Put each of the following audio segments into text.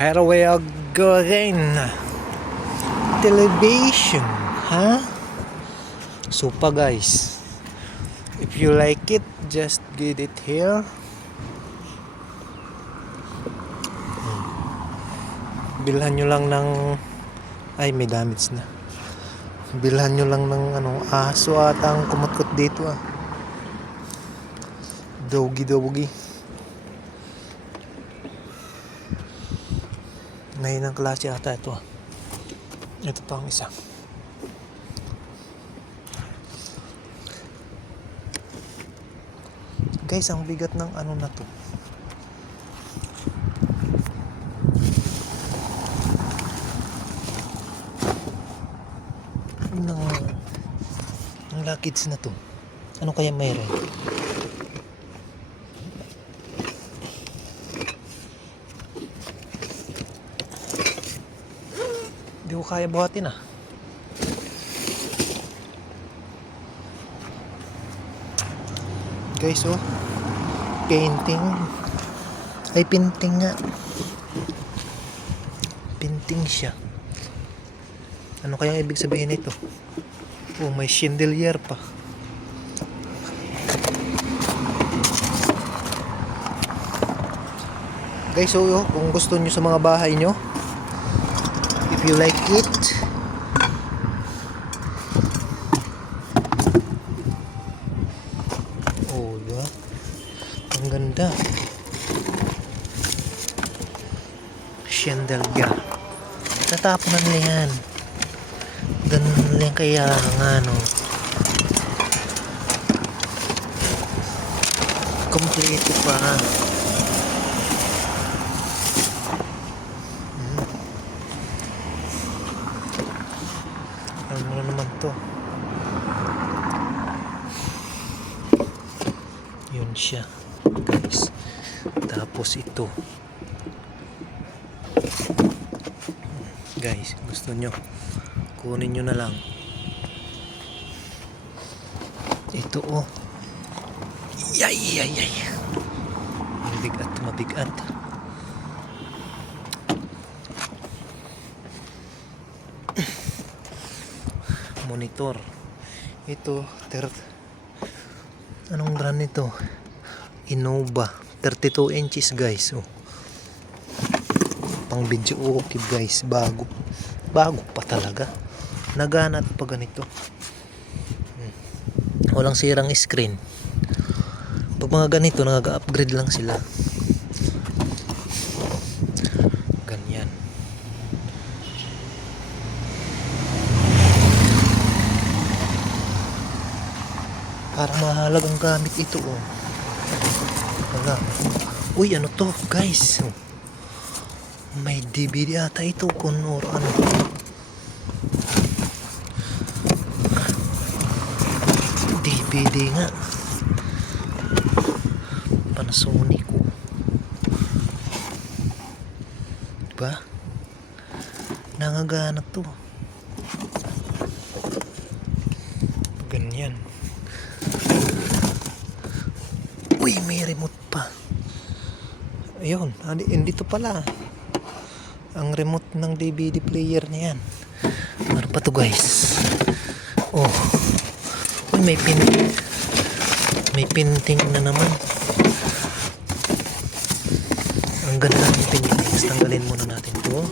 Here we go again. Television, huh? Super guys. If you like it, just get it here. Bilhan nyo lang ng... Ay, may damage na. Bilhan nyo lang ng aso at ang kumutkot dito Doggy. Ngayon ang klase ata ito Ito pa ang isa. Guys, ang bigat ng na to. Ang kids na to. Ano kaya mayroon? Hindi ko kaya buhatin Guys, painting. Ay, painting nga. Painting siya. Ano kaya ibig sabihin nito? May chandelier pa. Guys, kung gusto nyo sa mga bahay nyo, if you like it, diba? Ang ganda. Chandelier. Natapunan nila yan. Ganun lang kaya kompleto pa. Ano na naman to? Yun siya, guys. Tapos ito. Guys, gusto nyo, kunin nyo na lang. Ito Yay. Mabigat. Monitor. Ito, anong brand nito? Innova. 32 inches guys. Pang video okay guys. Bago pa talaga. Nagana pa ganito. Walang sirang screen. Pag mga ganito, nag-upgrade lang sila. Ganyan. Parang mahalagang gamit ito Wala. Uy, ano to guys? May DVD ata ito or ano. DVD nga. Panasonic diba? Nangagana to. Ganyan. Uy, may remote pa. Ayun, dito pala ang remote ng DVD player niyan. Ano pa to guys? Uy, may painting na naman. Ang ganda ng painting. Tanggalin muna natin to.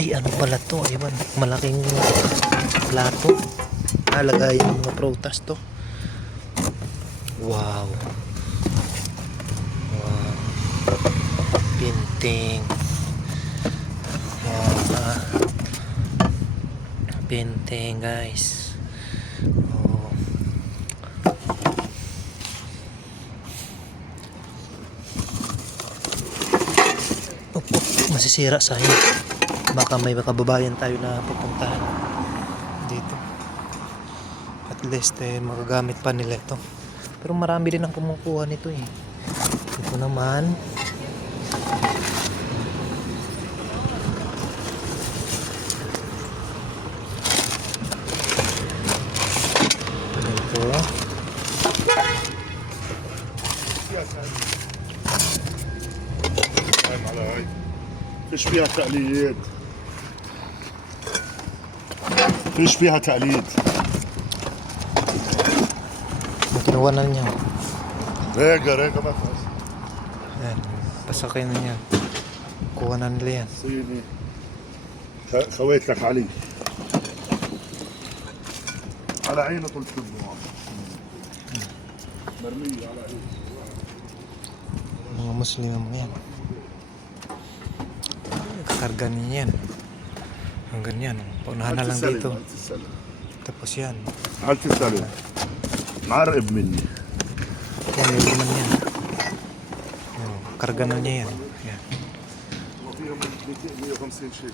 Ay, ano pala to? Ayun, malaking plato. Lagay yung mga prutas to. Wow. Painting. Painting guys. Masisira sayang. Baka may kababayan tayo na pupuntahan dito. At least magagamit pa nila ito. Pero marami din ang kumukuha nito Ito naman. Ito. نايم على هاي فيش فيها تقليد فيش فيها تقليد Kinuha na niya. ريقة ما فيهاش Ayan. Pasakay na niya. Kuha na nila yan. صيني خويت لك علي على عينه طول الدموع مرمية على عينه Mga Muslim mo yan. Kakarga niya yan. Hanggang yan. Paunahan na lang dito. Tapos yan. عالة السلام معرقب مني Yan, yung naman yan. Yan. Karga na niya yan. Yan. وفيهم 150 شيء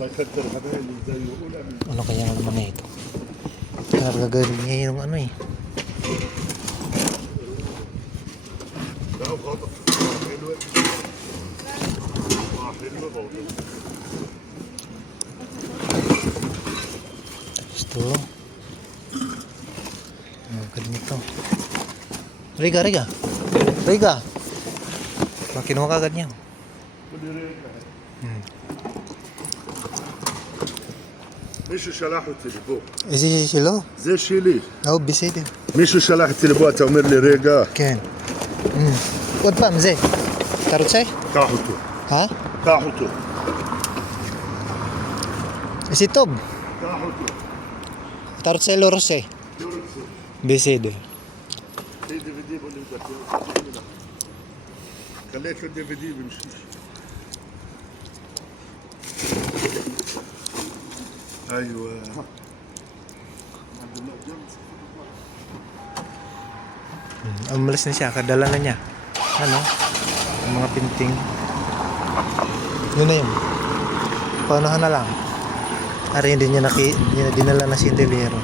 ما يكتر هذا اللي زي يقول Ano kaya naman na ito? Karga niya yung ano eh. لا غلط حلوة حلوة برضه Tapos to. Ganito. Riga, Riga. Riga. Kinuha ka agad niya. مشو شلاح التليفون Isi silo? زي شيلي Oh, busy din. مشو شلاح التليفون تأمر لي ريقا Ken. What pa, mzee? Tarutsay? كاحوتو Ha? كاحوتو Isi Tob? كاحوتو Tarutsay Lorose. Busy din. في دي في دي بقول لك خليت الدي في دي بمشيش ايوه Umalis na siya, kadala na niya. Ano? Yung mga pinting. Yun na yun. Paunahan na lang. Ari hindi niya dinala na si Intelero.